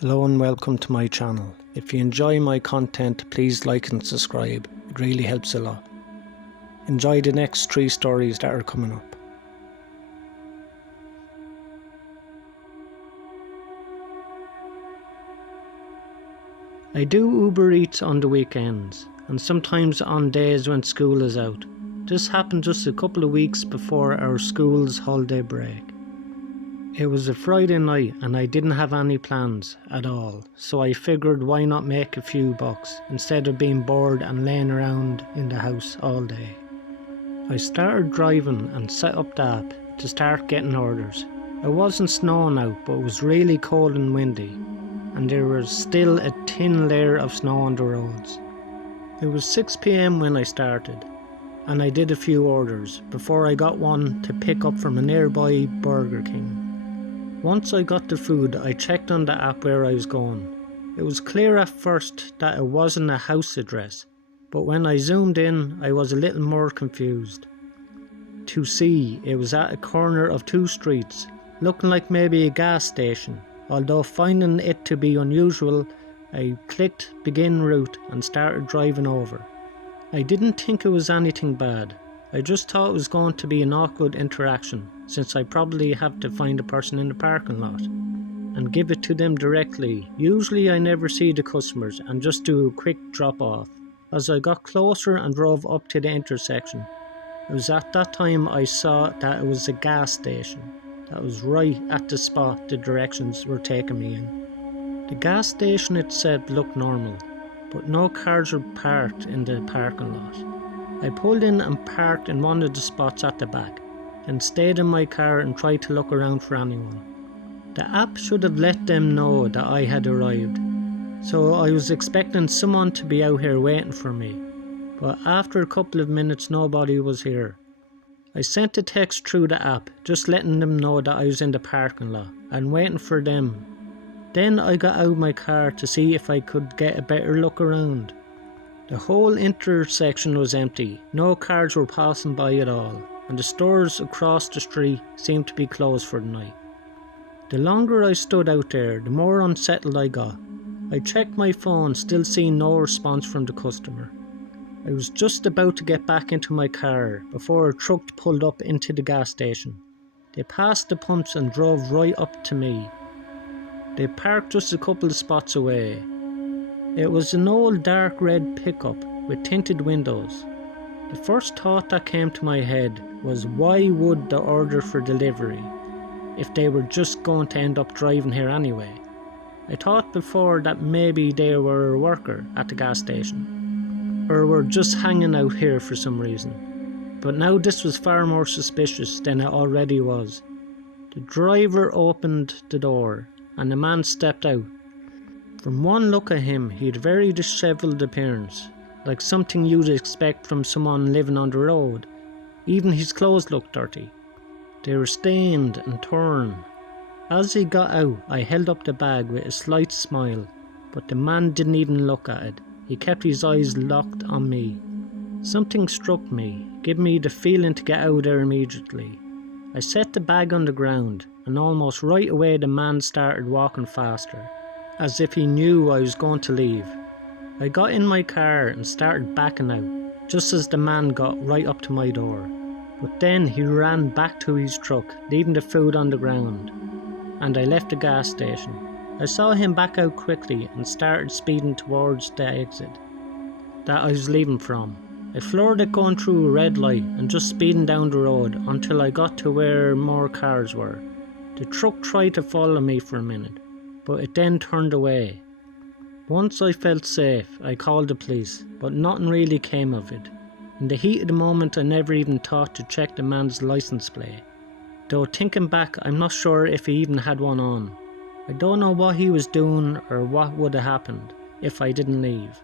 Hello and welcome to my channel. If you enjoy my content, please like and subscribe. It really helps a lot. Enjoy the next 3 stories that are coming up. I do Uber Eats on the weekends and sometimes on days when school is out. This happened just a couple of weeks before our school's holiday break. It was a Friday night and I didn't have any plans at all, so I figured why not make a few bucks instead of being bored and laying around in the house all day. I started driving and set up the app to start getting orders. It wasn't snowing out, but it was really cold and windy, and there was still a thin layer of snow on the roads. It was 6 PM when I started, and I did a few orders before I got one to pick up from a nearby Burger King. Once I got the food, I checked on the app where I was going. It was clear at first that it wasn't a house address, but when I zoomed in, I was a little more confused. To see, it was at a corner of 2 streets, looking like maybe a gas station. Although finding it to be unusual, I clicked begin route and started driving over. I didn't think it was anything bad. I just thought it was going to be an awkward interaction, since I probably have to find a person in the parking lot and give it to them directly. Usually I never see the customers and just do a quick drop off. As I got closer and drove up to the intersection, it was at that time I saw that it was a gas station that was right at the spot the directions were taking me in. The gas station itself looked normal, but no cars were parked in the parking lot. I pulled in and parked in one of the spots at the back, and stayed in my car and tried to look around for anyone. The app should have let them know that I had arrived, so I was expecting someone to be out here waiting for me, but after a couple of minutes nobody was here. I sent a text through the app, just letting them know that I was in the parking lot and waiting for them. Then I got out of my car to see if I could get a better look around. The whole intersection was empty, no cars were passing by at all, and the stores across the street seemed to be closed for the night. The longer I stood out there, the more unsettled I got. I checked my phone, still seeing no response from the customer. I was just about to get back into my car before a truck pulled up into the gas station. They passed the pumps and drove right up to me. They parked just a couple of spots away. It was an old dark red pickup with tinted windows. The first thought that came to my head was, why would they order for delivery if they were just going to end up driving here anyway? I thought before that maybe they were a worker at the gas station, or were just hanging out here for some reason. But now this was far more suspicious than it already was. The driver opened the door and the man stepped out. From one look at him, he had a very dishevelled appearance, like something you'd expect from someone living on the road. Even his clothes looked dirty. They were stained and torn. As he got out, I held up the bag with a slight smile, but the man didn't even look at it. He kept his eyes locked on me. Something struck me, giving me the feeling to get out there immediately. I set the bag on the ground, and almost right away the man started walking faster, as if he knew I was going to leave. I got in my car and started backing out, just as the man got right up to my door. But then he ran back to his truck, leaving the food on the ground, and I left the gas station. I saw him back out quickly and started speeding towards the exit that I was leaving from. I floored it going through a red light and just speeding down the road until I got to where more cars were. The truck tried to follow me for a minute, but it then turned away. Once I felt safe, I called the police, but nothing really came of it. In the heat of the moment, I never even thought to check the man's license plate. Though thinking back, I'm not sure if he even had one on. I don't know what he was doing or what would have happened if I didn't leave.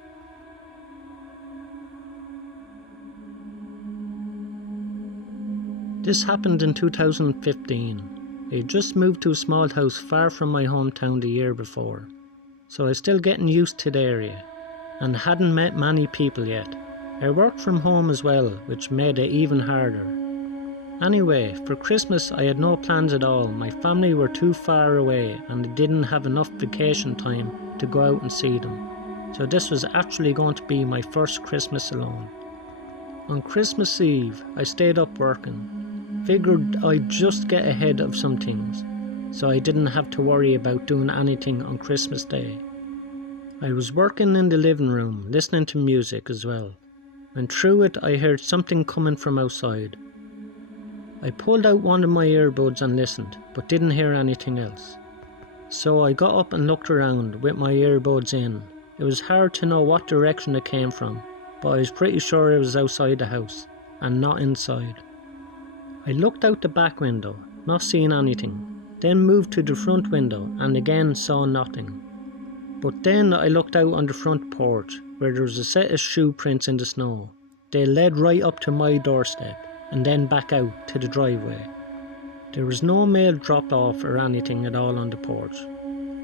This happened in 2015. I had just moved to a small house far from my hometown the year before, so I was still getting used to the area and hadn't met many people yet. I worked from home as well, which made it even harder. Anyway, for Christmas I had no plans at all. My family were too far away and I didn't have enough vacation time to go out and see them. So this was actually going to be my first Christmas alone. On Christmas Eve, I stayed up working. Figured I'd just get ahead of some things, so I didn't have to worry about doing anything on Christmas Day. I was working in the living room, listening to music as well, and through it I heard something coming from outside. I pulled out one of my earbuds and listened, but didn't hear anything else. So I got up and looked around with my earbuds in. It was hard to know what direction it came from, but I was pretty sure it was outside the house, and not inside. I looked out the back window, not seeing anything, then moved to the front window and again saw nothing. But then I looked out on the front porch, where there was a set of shoe prints in the snow. They led right up to my doorstep, and then back out to the driveway. There was no mail dropped off or anything at all on the porch,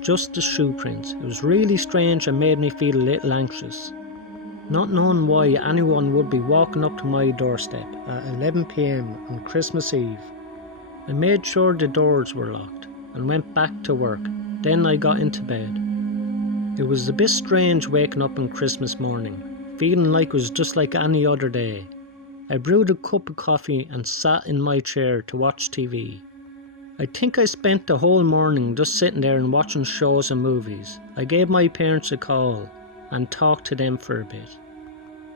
just the shoe prints. It was really strange and made me feel a little anxious, not knowing why anyone would be walking up to my doorstep at 11 PM on Christmas Eve. I made sure the doors were locked and went back to work. Then I got into bed. It was a bit strange waking up on Christmas morning, feeling like it was just like any other day. I brewed a cup of coffee and sat in my chair to watch TV. I think I spent the whole morning just sitting there and watching shows and movies. I gave my parents a call and talked to them for a bit.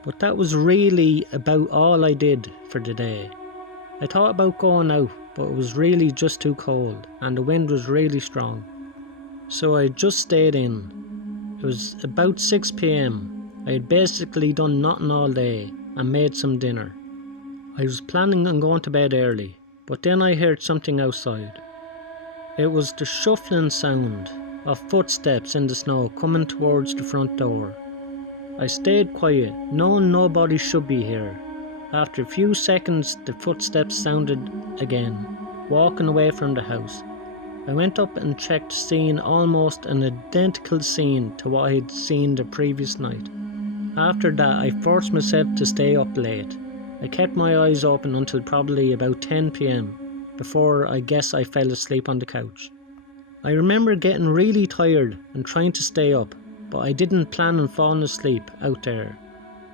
But that was really about all I did for the day. I thought about going out, but it was really just too cold and the wind was really strong. So I just stayed in. It was about 6 PM. I had basically done nothing all day and made some dinner. I was planning on going to bed early, but then I heard something outside. It was the shuffling sound of footsteps in the snow coming towards the front door. I stayed quiet, knowing nobody should be here. After a few seconds, the footsteps sounded again, walking away from the house. I went up and checked, seeing almost an identical scene to what I had seen the previous night. After that, I forced myself to stay up late. I kept my eyes open until probably about 10 PM, before I guess I fell asleep on the couch. I remember getting really tired and trying to stay up, but I didn't plan on falling asleep out there.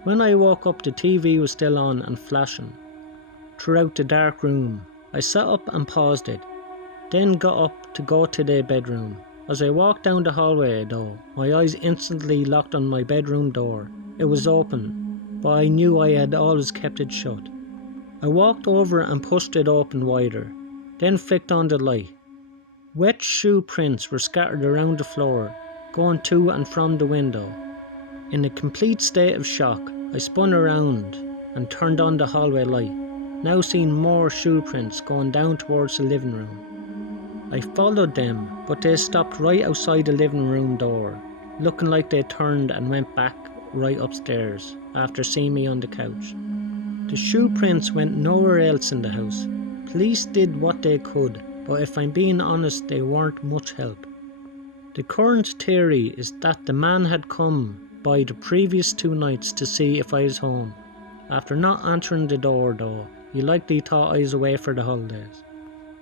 When I woke up, the TV was still on and flashing throughout the dark room. I sat up and paused it, then got up to go to the bedroom. As I walked down the hallway though, my eyes instantly locked on my bedroom door. It was open, but I knew I had always kept it shut. I walked over and pushed it open wider, then flicked on the light. Wet shoe prints were scattered around the floor, going to and from the window. In a complete state of shock, I spun around and turned on the hallway light, now seeing more shoe prints going down towards the living room. I followed them, but they stopped right outside the living room door, looking like they turned and went back right upstairs after seeing me on the couch. The shoe prints went nowhere else in the house. Police did what they could, but if I'm being honest, they weren't much help. The current theory is that the man had come by the previous 2 nights to see if I was home. After not answering the door though, he likely thought I was away for the holidays.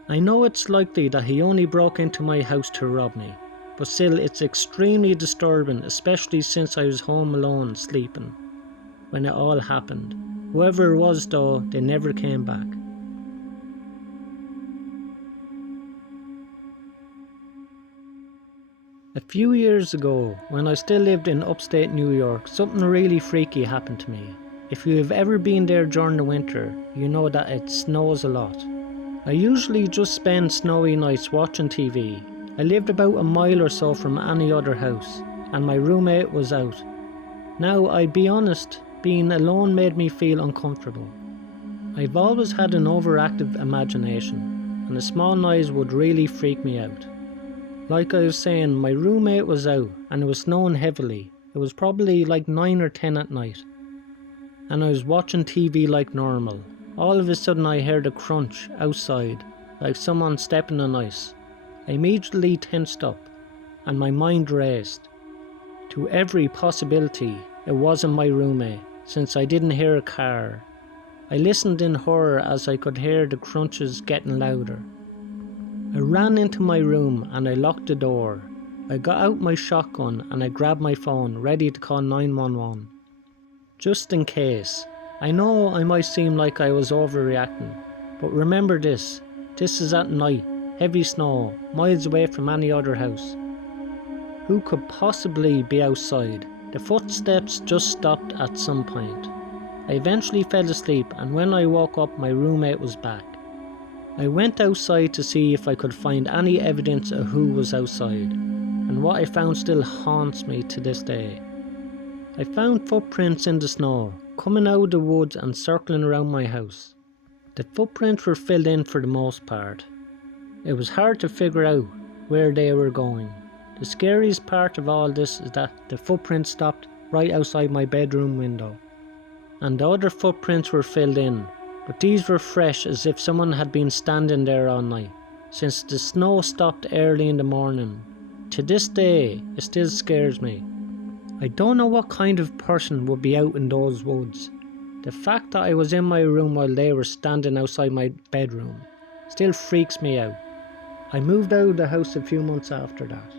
I know it's likely that he only broke into my house to rob me, but still it's extremely disturbing, especially since I was home alone sleeping when it all happened. Whoever it was though, they never came back. A few years ago, when I still lived in upstate New York, something really freaky happened to me. If you have ever been there during the winter, you know that it snows a lot. I usually just spend snowy nights watching TV. I lived about a mile or so from any other house, and my roommate was out. Now, I'd be honest, being alone made me feel uncomfortable. I've always had an overactive imagination, and a small noise would really freak me out. Like I was saying, my roommate was out and it was snowing heavily. It was probably like 9 or 10 at night. And I was watching TV like normal. All of a sudden I heard a crunch outside, like someone stepping on ice. I immediately tensed up and my mind raced to every possibility it wasn't my roommate, since I didn't hear a car I listened in horror as I could hear the crunches getting louder. I ran into my room and I locked the door. I got out my shotgun and I grabbed my phone, ready to call 911. Just in case. I know I might seem like I was overreacting, but remember this is at night, heavy snow, miles away from any other house. Who could possibly be outside? The footsteps just stopped at some point. I eventually fell asleep, and when I woke up my roommate was back. I went outside to see if I could find any evidence of who was outside, and what I found still haunts me to this day. I found footprints in the snow, coming out of the woods and circling around my house. The footprints were filled in for the most part. It was hard to figure out where they were going. The scariest part of all this is that the footprints stopped right outside my bedroom window. And the other footprints were filled in, but these were fresh as if someone had been standing there all night, since the snow stopped early in the morning. To this day, it still scares me. I don't know what kind of person would be out in those woods. The fact that I was in my room while they were standing outside my bedroom still freaks me out. I moved out of the house a few months after that.